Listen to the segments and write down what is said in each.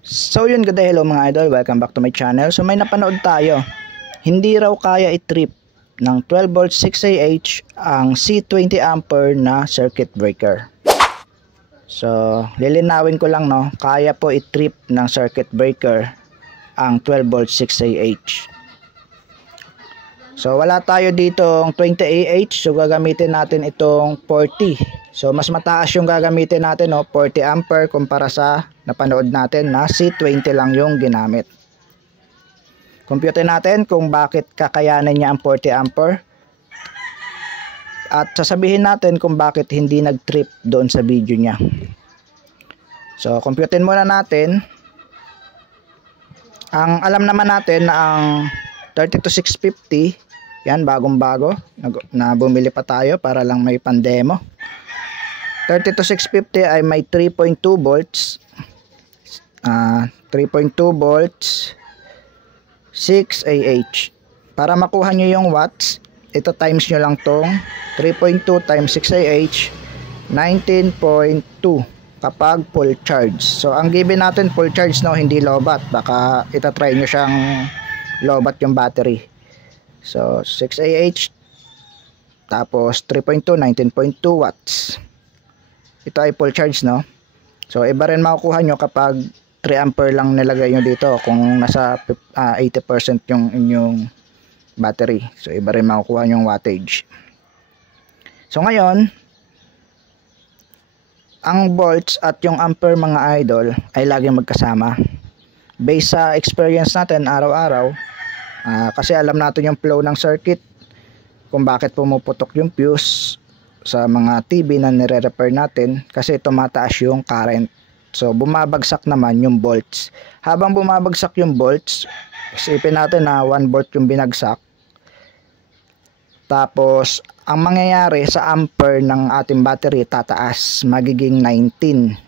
So yun, good day, hello mga idol, welcome back to my channel. So may napanood tayo, hindi raw kaya i-trip ng 12 volt 6AH ang C20 ampere na circuit breaker. So lilinawin ko lang, no, kaya po i-trip ng circuit breaker ang 12 volt 6AH. So wala tayo ditong 20AH, so gagamitin natin itong 40. So mas mataas yung gagamitin natin, no, 40 ampere kumpara sa napanood natin na C20 lang yung ginamit. Compute natin kung bakit kakayanin niya ang 40 ampere. At sasabihin natin kung bakit hindi nag-trip doon sa video niya. So computein muna natin. Ang alam naman natin na ang 32650, yan bagong-bago na bumili pa tayo para lang may pandemo. 32650 ay may 3.2 volts. 3.2 volts 6AH. Para makuha nyo yung watts, ito times nyo lang tong 3.2 times 6AH, 19.2 kapag full charge. So ang given natin full charge, no, hindi lobat. Baka itatry nyo siyang lobat yung battery. So 6AH tapos 3.2, 19.2 watts. Ito ay full charge, no. So iba rin makukuha nyo kapag 3 ampere lang nilagay nyo dito kung nasa 80% yung inyong battery. So iba rin makukuha yung wattage. So ngayon, ang volts at yung ampere mga idol ay laging magkasama. Based sa experience natin araw-araw, kasi alam natin yung flow ng circuit, kung bakit pumuputok yung fuse sa mga TV na nire-repair natin, kasi tumataas yung current. So bumabagsak naman yung volts. Habang bumabagsak yung volts, isipin natin na 1 volt yung binagsak. Tapos ang mangyayari sa ampere ng ating battery tataas, magiging 19.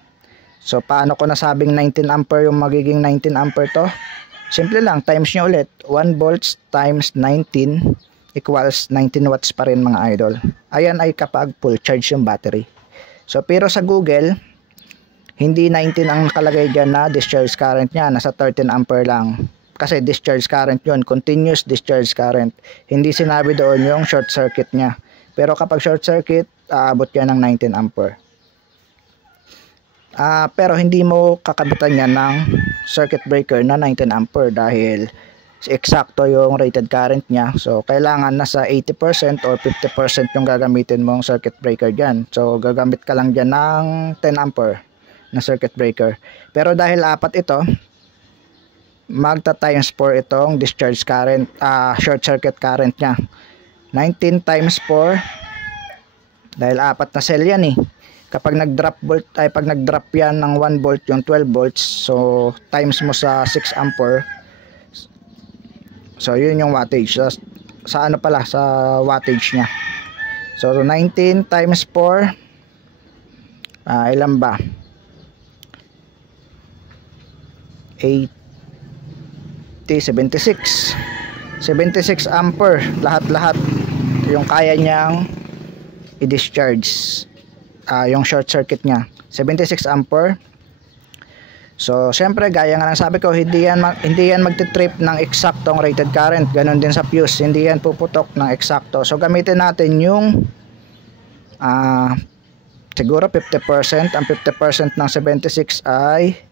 So paano ko nasabing 19 ampere yung magiging 19 ampere to? Simple lang, times nyo ulit. 1 volts times 19 equals 19 watts pa rin mga idol. Ayan ay kapag full charge yung battery. So pero sa Google, hindi 19 ang nakalagay dyan na discharge current niya, nasa 13 ampere lang. Kasi discharge current yun, continuous discharge current. Hindi sinabi doon yung short circuit niya. Pero kapag short circuit, aabot yan ng 19 ampere. Pero hindi mo kakabitan yan ng circuit breaker na 19 ampere dahil eksakto yung rated current niya. So kailangan nasa 80% or 50% yung gagamitin mong circuit breaker dyan. So gagamit ka lang dyan ng 10 ampere na circuit breaker. Pero dahil apat ito, magta times 4 itong discharge current, short circuit current niya. 19 times 4, dahil apat na cell yan eh. Kapag nag-drop volt, pag nag-drop yan ng 1 volt yung 12 volts, so times mo sa 6 ampere. So yun yung wattage. Sa ano pala, sa wattage niya. So 19 times 4, ilan ba? 76 ampere lahat-lahat yung kaya niyang i-discharge, yung short circuit niya 76 ampere. So syempre gaya nga ng sabi ko, hindi yan magti-trip ng eksaktong rated current. Ganon din sa fuse, hindi yan puputok ng eksakto. So gamitin natin yung siguro 50%. Ang 50% ng 76 ay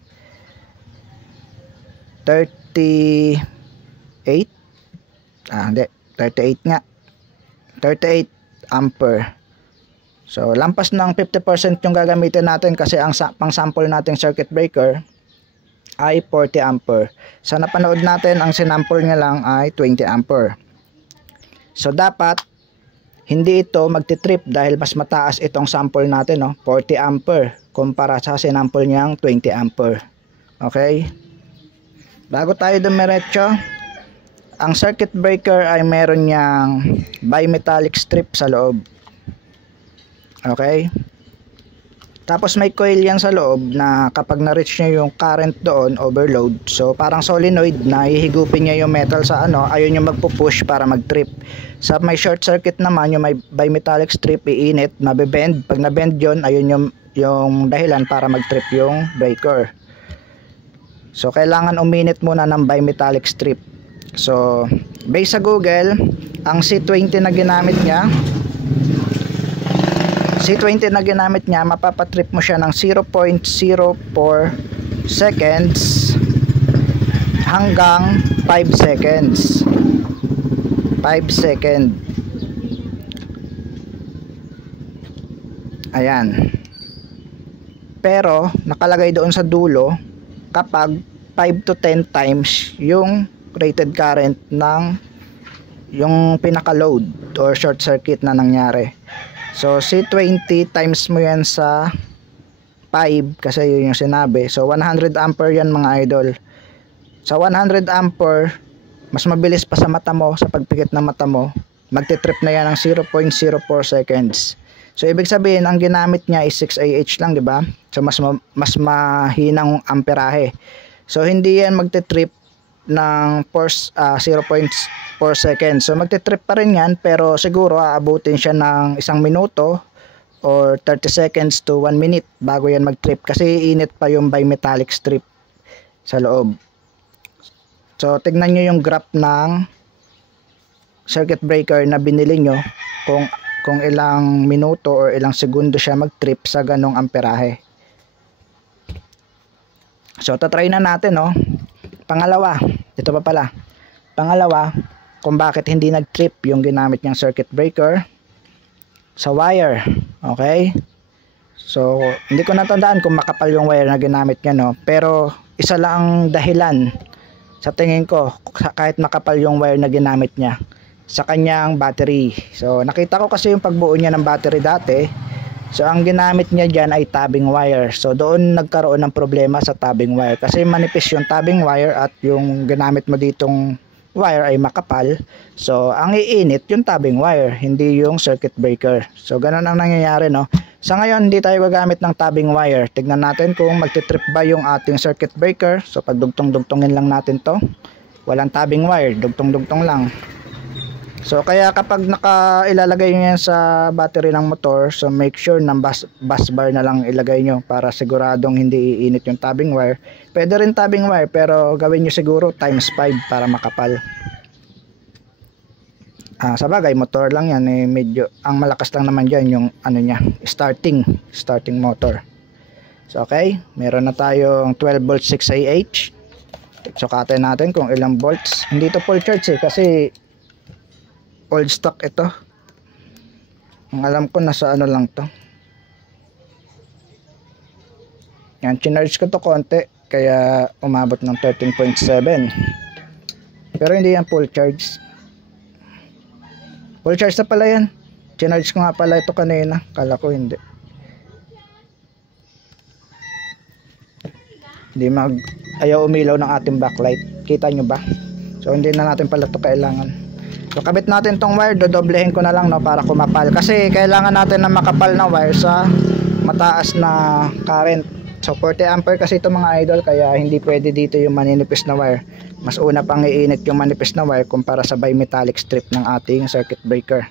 38. Hindi, 38 nga. 38 ampere. So lampas ng 50% yung gagamitin natin kasi ang pang-sample nating circuit breaker ay 40 ampere. Sa napanood natin, ang sinample niya lang ay 20 ampere. So dapat hindi ito magti-trip dahil mas mataas itong sample natin, no? 40 ampere kumpara sa sinample niyang 20 ampere. Okay? Bago tayo dumiretso, ang circuit breaker ay meron niyang bimetallic strip sa loob. Okay? Tapos may coil yan sa loob na kapag na-reach niya yung current doon, overload. So parang solenoid na hihigupin niya yung metal sa ano, ayun yung magpupush para mag-trip. Sa may short circuit naman, yung may bimetallic strip, iinit, mabibend. Pag na-bend yun, ayun yung dahilan para mag-trip yung breaker. So kailangan uminit muna ng bimetallic strip. So based sa Google, ang C20 na ginamit niya, mapapatrip mo siya ng 0.04 seconds hanggang 5 seconds. 5 second. Ayan. Pero nakalagay doon sa dulo kapag 5 to 10 times yung rated current ng yung pinaka load or short circuit na nangyari. So C20 times mo yan sa 5 kasi yun yung sinabi. So 100 ampere yan mga idol. Sa 100 ampere, mas mabilis pa sa mata mo, sa pagpikit ng mata mo, magte-trip na yan ng 0.04 seconds. So ibig sabihin ang ginamit niya is 6Ah lang, di ba? So mas mahinang amperahe. So hindi yan magte-trip ng 0.4 seconds. So magte-trip pa rin yan, pero siguro aabutin siya ng 1 minuto or 30 seconds to 1 minute bago yan mag-trip kasi init pa yung bimetallic strip sa loob. So tignan nyo yung graph ng circuit breaker na binili nyo kung ilang minuto or ilang segundo siya mag-trip sa ganong amperahe. So tatry na natin, no. Pangalawa, ito pa pala. Pangalawa, kung bakit hindi nag-trip yung ginamit niyang circuit breaker sa wire. Okay? So hindi ko natandaan kung makapal yung wire na ginamit niya, no. Pero isa lang ang dahilan sa tingin ko, kahit makapal yung wire na ginamit niya, sa kanyang battery. So nakita ko kasi yung pagbuo niya ng battery dati. So ang ginamit niya dyan ay tabbing wire. So doon nagkaroon ng problema sa tabbing wire kasi manipis yung tabbing wire at yung ginamit mo ditong wire ay makapal. So ang iinit yung tabbing wire, hindi yung circuit breaker. So ganun ang nangyayari, no. Sa ngayon hindi tayo gagamit ng tabbing wire. Tignan natin kung magti-trip ba yung ating circuit breaker. So pagdugtong-dugtongin lang natin to. Walang tabbing wire, dugtong-dugtong lang. So kaya kapag ilalagay nyo yan sa battery ng motor, so make sure ng bus bar na lang ilagay nyo para siguradong hindi iinit yung tabbing wire. Pwede rin tabbing wire pero gawin nyo siguro times 5 para makapal. Sa bagay motor lang yan, medyo ang malakas lang naman dyan yung ano niya, starting motor. So okay, meron na tayong 12 volts 6Ah. Sukatin natin kung ilang volts. Hindi to full charge kasi old stock ito. Ang alam ko nasa ano lang to. Yan, chinarge ko to konti kaya umabot ng 13.7. Pero hindi yan full charge. Full charge na pala yan. Chinarge ko nga pala ito kanina. Kala ko hindi. Ayaw umilaw ng ating backlight. Kita nyo ba? So hindi na natin pala ito kailangan. So kabit natin tong wire. Dodoblehin ko na lang, no, para kumapal. Kasi kailangan natin na makapal na wire sa mataas na current. So 40 ampere kasi ito mga idol. Kaya hindi pwede dito yung maninipis na wire. Mas una pang iinit yung manipis na wire kumpara sa bimetallic strip ng ating circuit breaker.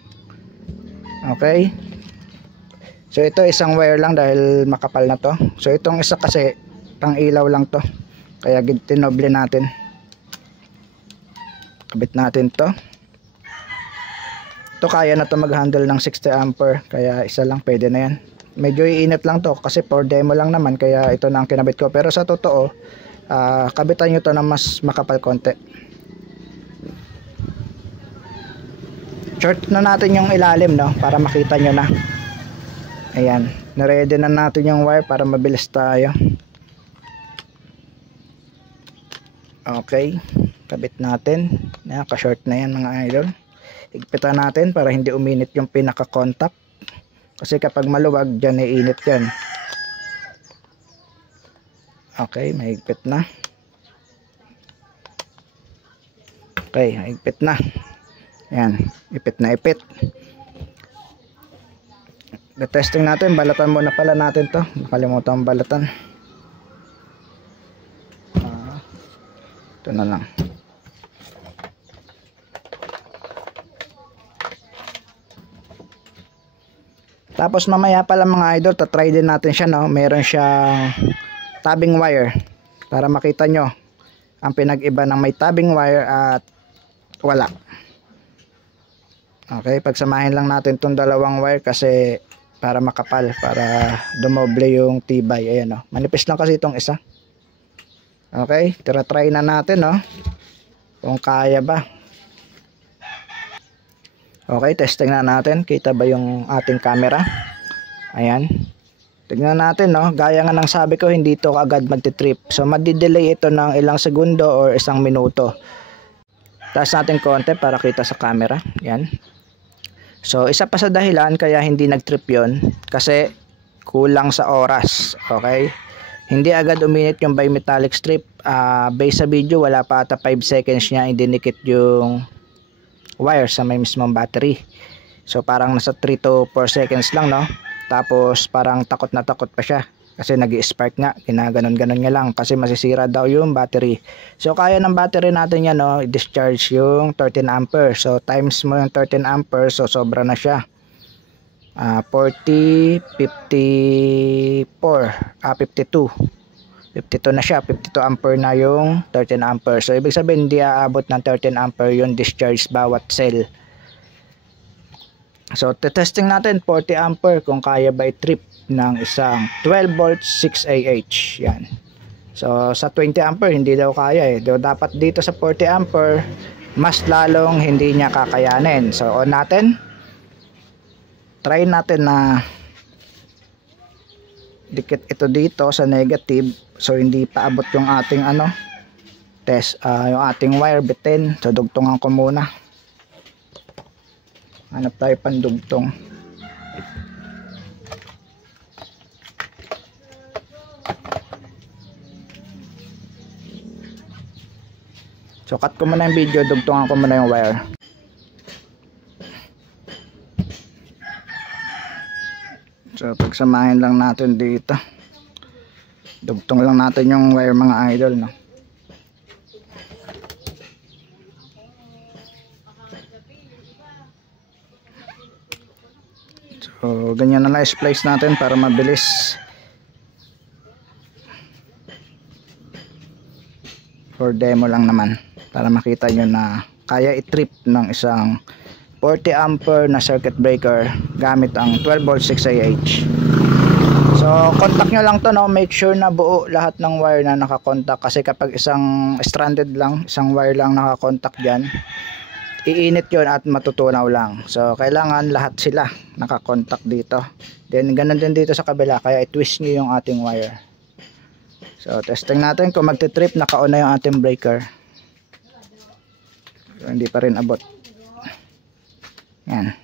Okay. So ito isang wire lang dahil makapal na to. So itong isa kasi pang ilaw lang to. Kaya tinoble natin. Kabit natin to. Ito kaya na to mag-handle ng 60 ampere. Kaya isa lang pwede na yan. Medyo iinit lang to kasi for demo lang naman. Kaya ito na ang kinabit ko. Pero sa totoo, kabitan nyo to na mas makapal konti. Short na natin yung ilalim, no, para makita nyo na. Ayan, naready na natin yung wire para mabilis tayo. Okay, kabit natin. Naka-short na yan mga idol. Higpitan natin para hindi uminit yung pinaka-contact. Kasi kapag maluwag, dyan iinit yan. Okay, mahigpit na. Okay, mahigpit na. Ayan, ipit na ipit. Testing natin, balatan muna pala natin to. Nakalimutan ang balatan. Ito na lang. Tapos mamaya pala mga idol, tatry din natin siya, no. Meron siyang tabbing wire. para makita nyo ang pinag-iba ng may tabbing wire at wala. Okay, pagsamahin lang natin itong dalawang wire kasi para makapal, para dumoble yung tibay. Ayan o, manipis lang kasi itong isa. Okay, try na natin kung kaya ba. Okay, testing na natin. Kita ba yung ating camera? Ayan. Tignan natin gaya nga ng sabi ko, hindi ito agad magti-trip. So madi-delay ito ng ilang segundo or isang minuto. Taas natin konti para kita sa camera. Yan. So isa pa sa dahilan kaya hindi nag-trip yon kasi kulang sa oras. Okay, hindi agad uminit yung bimetallic strip. Base sa video wala pa ata 5 seconds niya idinikit yung wire sa may mismong battery. So parang nasa 3 to 4 seconds lang tapos parang takot na takot pa siya kasi nag-i-spark nga, ginaganon-ganon niya lang kasi masisira daw yung battery. So kaya ng battery natin yan i-discharge yung 13 ampere. So times mo yung 13 ampere, so sobra na siya. 40, 54, 52 na siya, 52 ampere na yung 13 ampere. So ibig sabihin hindi aabot ng 13 ampere yung discharge bawat cell. So testing natin 40 ampere kung kaya ba i-trip ng isang 12 volt 6Ah. Yan. So sa 20 ampere hindi daw kaya dapat dito sa 40 ampere mas lalong hindi niya kakayanin. So on natin. Try natin na dikit ito dito sa negative. So hindi pa abot yung ating test yung ating wire bitin. So dugtungan ko muna. Hanap tayo pandugtong. So cut ko muna yung video, dugtungan ko muna yung wire. So pagsamahin lang natin dito. Dugtong lang natin yung wire mga idol So ganyan na lang splice natin para mabilis. For demo lang naman para makita nyo na kaya i-trip ng isang 40 ampere na circuit breaker gamit ang 12 volt 6Ah. So contact nyo lang to make sure na buo lahat ng wire na nakakontak kasi kapag isang stranded lang, isang wire lang nakakontak dyan, iinit yon at matutunaw lang. So kailangan lahat sila nakakontak dito. Then ganun din dito sa kabila, kaya i-twist nyo yung ating wire. So testing natin kung magti-trip, naka-on na yung ating breaker. So, hindi pa rin abot. Yan.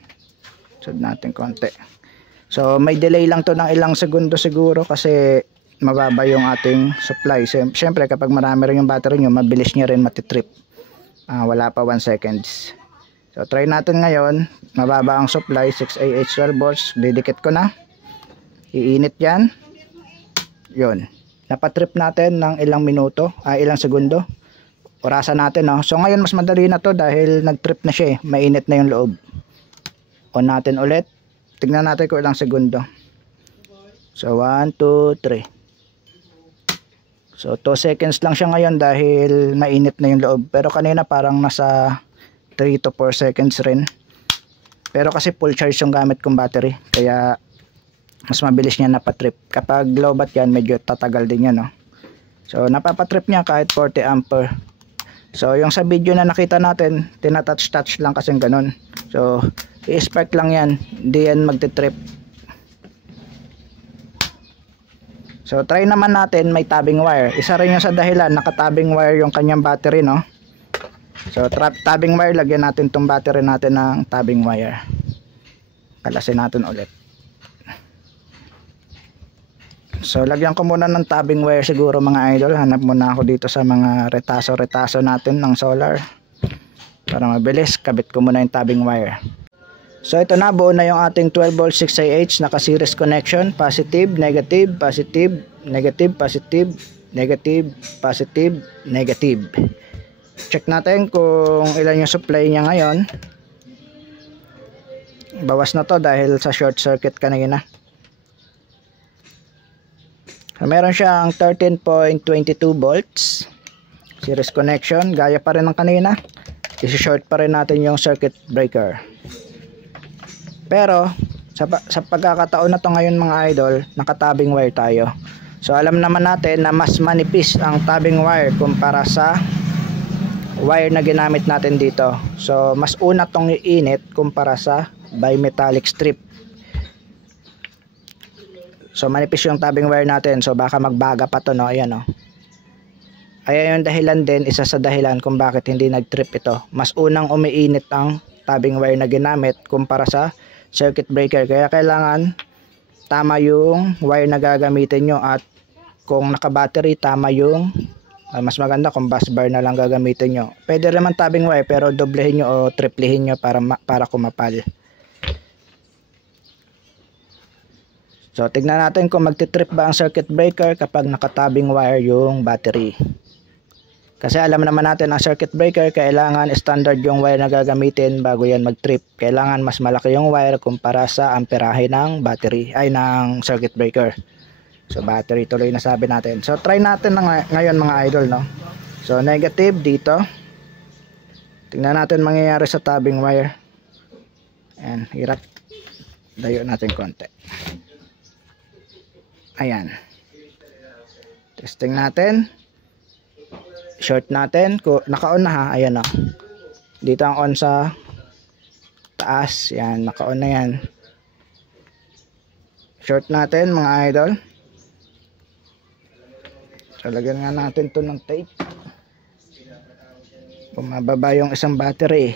Sud natin konti. So may delay lang to ng ilang segundo siguro kasi mababa yung ating supply. Siyempre kapag marami rin yung battery nyo, mabilis nyo rin matitrip. Wala pa 1 seconds. So try natin ngayon. Mababa ang supply, 6Ah 12 volts. Didikit ko na. Iinit yan. Yun. Napatrip natin ng ilang minuto, ilang segundo. Orasan natin So ngayon mas madali na to dahil nagtrip na siya mainit na yung loob. On natin ulit. Tignan natin kung ilang segundo. So 1, 2, 3. So 2 seconds lang siya ngayon dahil mainit na yung loob. Pero kanina parang nasa 3 to 4 seconds rin. Pero kasi full charge yung gamit kong battery. Kaya mas mabilis niya napatrip. Kapag low bat yan, medyo tatagal din yan So napapatrip niya kahit 40 ampere. So yung sa video na nakita natin, tinatouch-touch lang kasi ganun. So i-spark lang yan, hindi yan magti-trip. So try naman natin may tabbing wire. Isa rin yung sa dahilan, naka-tabbing wire yung kanyang battery So tabbing wire, lagyan natin tong battery natin ng tabbing wire. Kalasin natin ulit. So lagyan ko muna ng tabbing wire siguro mga idol. Hanap muna ako dito sa mga retaso natin ng solar. Para mabilis, kabit ko muna yung tabbing wire. So ito na, buo na yung ating 12 volt 6Ah naka series connection. Positive, negative, positive, negative, positive, negative, positive, negative. Check natin kung ilan yung supply niya ngayon. Bawas na to dahil sa short circuit kanina. So, meron siyang 13.22 volts series connection, gaya pa rin ng kanina. I-short pa rin natin yung circuit breaker. Pero sa pagkakataon na to ngayon mga idol, nakatabing wire tayo. So alam naman natin na mas manipis ang tabing wire kumpara sa wire na ginamit natin dito. So mas una tong iinit kumpara sa bimetallic strip. So manipis yung tabing wire natin, so baka magbaga pa to, no? Ayan, no? Ayan yung dahilan din, isa sa dahilan kung bakit hindi nag-trip ito. Mas unang umiinit ang tabing wire na ginamit kumpara sa circuit breaker. Kaya kailangan tama yung wire na gagamitin nyo, at kung naka-battery, tama yung mas maganda kung bus bar na lang gagamitin nyo. Pwede naman tabing wire, pero doblehin nyo o triplehin nyo para kumapal. So tignan natin kung magti-trip ba ang circuit breaker kapag nakatabing wire yung battery. Kasi alam naman natin ang circuit breaker, kailangan standard yung wire na gagamitin bago yan mag-trip. Kailangan mas malaki yung wire kumpara sa amperahe ng battery, ay ng circuit breaker. So battery tuloy na sabi natin. So try natin ngayon mga idol, no? So negative dito. Tingnan natin mangyayari sa tabing wire. Ayan, hirap. Dayo natin konti. Ayan. Testing natin. Short natin. Naka-on na ha. Ayan, o. Dito ang on sa taas. Yan. Naka-on na yan. Short natin mga idol. So lagyan nga natin to ng tape. Bumababa yung isang battery.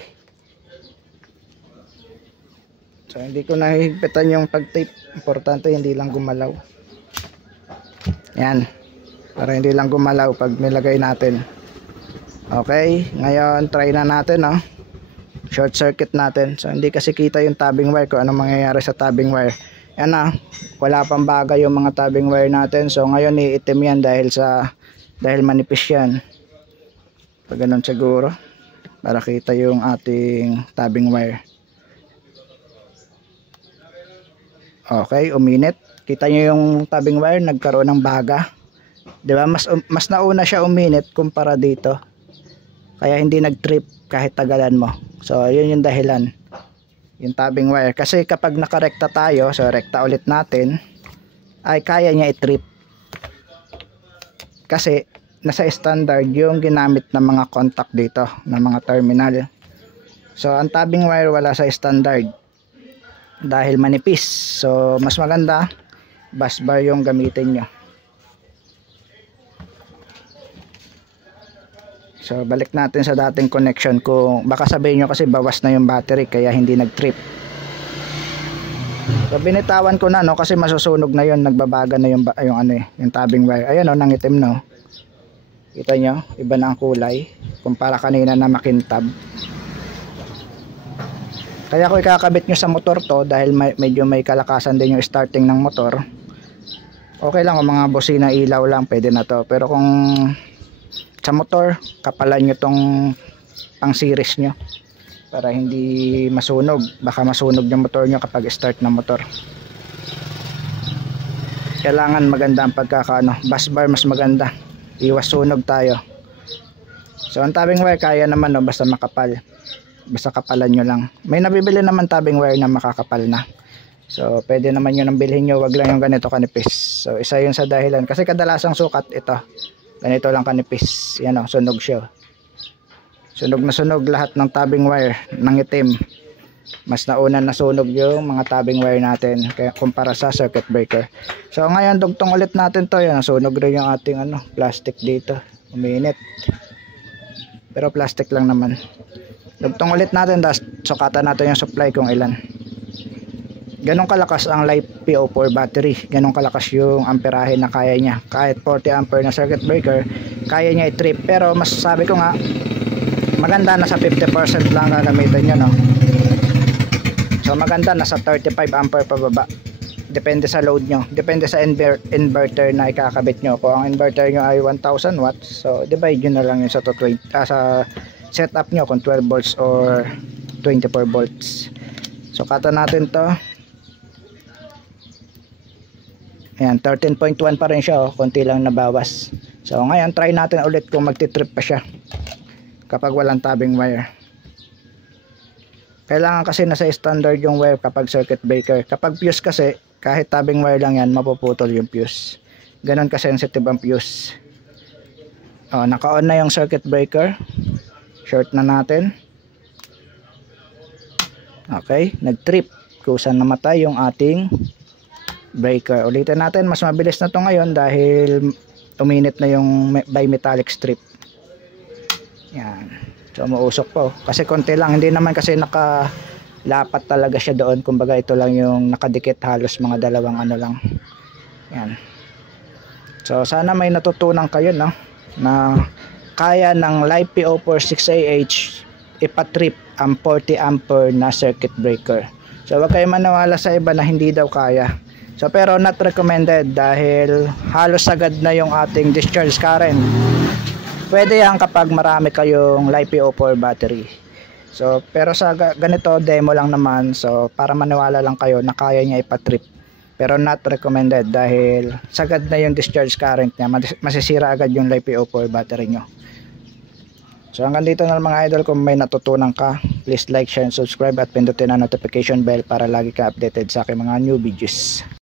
So hindi ko nahihigpitan yung pag-tape. Importante hindi lang gumalaw. Yan, para hindi lang gumalaw pag nilagay natin. Okay, ngayon try na natin, no? Short circuit natin. So hindi kasi kita yung tabing wire, kung anong mangyayari sa tabing wire. Yan na, wala pang baga yung mga tabing wire natin. So ngayon iitim yan dahil manipis yan. Pag ganun siguro, para kita yung ating tabing wire. Okay, uminit. Kita nyo yung tabing wire, nagkaroon ng baga. Diba? Mas nauna siya uminit kumpara dito. Kaya hindi nag-trip kahit tagalan mo. So, yun yung dahilan. Yung tabing wire. Kasi kapag nakarekta tayo, so rekta ulit natin, ay kaya niya i-trip. Kasi nasa standard yung ginamit ng mga contact dito, ng mga terminal. So, ang tabing wire wala sa standard dahil manipis. So, mas maganda bus bar yung gamitin nyo. So balik natin sa dating connection. Kung baka sabihin nyo kasi bawas na yung battery kaya hindi nag-trip. So binitawan ko na, no, kasi masusunog na yun, nagbabaga na yung yung tabing wire. Ayan, no, nangitim, no. Kita nyo, iba na ang kulay kumpara kanina na makintab. Kaya kung ikakabit nyo sa motor to, dahil medyo may kalakasan din yung starting ng motor, okay lang kung mga bosina ilaw lang, pwede na to. Pero kung sa motor, kapalan nyo tong pang series nyo para hindi masunog. Baka masunog yung motor nyo kapag start ng motor. Kailangan maganda ang pagkakaano. Bus bar mas maganda, iwas sunog tayo. So ang tabing wire kaya naman, no, basta makapal. Basta kapalan nyo lang. May nabibili naman tabing wire na makakapal na. So pwede naman yun ang bilhin nyo, wag lang yung ganito kanipis. So isa yun sa dahilan. Kasi kadalasang sukat ito, ganito lang kanipis. Yan, o, sunog siya. Sunog na sunog lahat ng tabing wire ng itim. Mas nauna na sunog yung mga tabing wire natin kaya kumpara sa circuit breaker. So ngayon dugtong ulit natin to. Yan, sunog rin yung ating plastic dito. Uminit. Pero plastic lang naman. Dugtong ulit natin, tapos sukatan natin yung supply kung ilan. Ganong kalakas ang LiPo4 battery. Ganong kalakas yung amperahe na kaya niya. Kahit 40 ampere na circuit breaker, kaya niya i-trip. Pero masasabi ko nga, maganda nasa 50% lang gagamitin nyo, no? So maganda nasa 35 ampere pababa. Depende sa load nyo. Depende sa inverter na ikakabit nyo. Kung ang inverter nyo ay 1000 watts, so divide nyo na lang yun sa sa setup nyo kung 12 volts or 24 volts. So kata natin to. Ayan, 13.1 pa rin siya, oh. Konti lang nabawas. So ngayon try natin ulit kung magti-trip pa siya kapag walang tabing wire. Kailangan kasi nasa standard yung wire kapag circuit breaker. Kapag fuse kasi, kahit tabing wire lang yan, mapuputol yung fuse. Ganon ka-sensitive ang fuse. Oh, naka-on na yung circuit breaker. Short na natin. Okay, nag-trip. Kusan namatay yung ating breaker. Ulitin natin, mas mabilis na to ngayon dahil uminit na yung bimetallic strip. Yan. So umuusok po. Kasi konti lang, hindi naman kasi nakalapat talaga siya doon. Kumbaga ito lang yung nakadikit, halos mga dalawang ano lang. Yan. So sana may natutunan kayo, no, na kaya ng LiPo46AH ipatrip ang 40 ampere na circuit breaker. So wag kayo maniwala sa iba na hindi daw kaya. So pero not recommended dahil halos sagad na yung ating discharge current. Pwede yan kapag marami kayong LiPo4 battery. So pero sa ganito demo lang naman, so para maniwala lang kayo na kaya niya ipatrip. Pero not recommended dahil sagad na yung discharge current niya, masisira agad yung LiPo4 battery nyo. So hanggang dito na mga idol. Kung may natutunan ka, please like, share, and subscribe at pindutin ang notification bell para lagi ka updated sa aking mga new videos.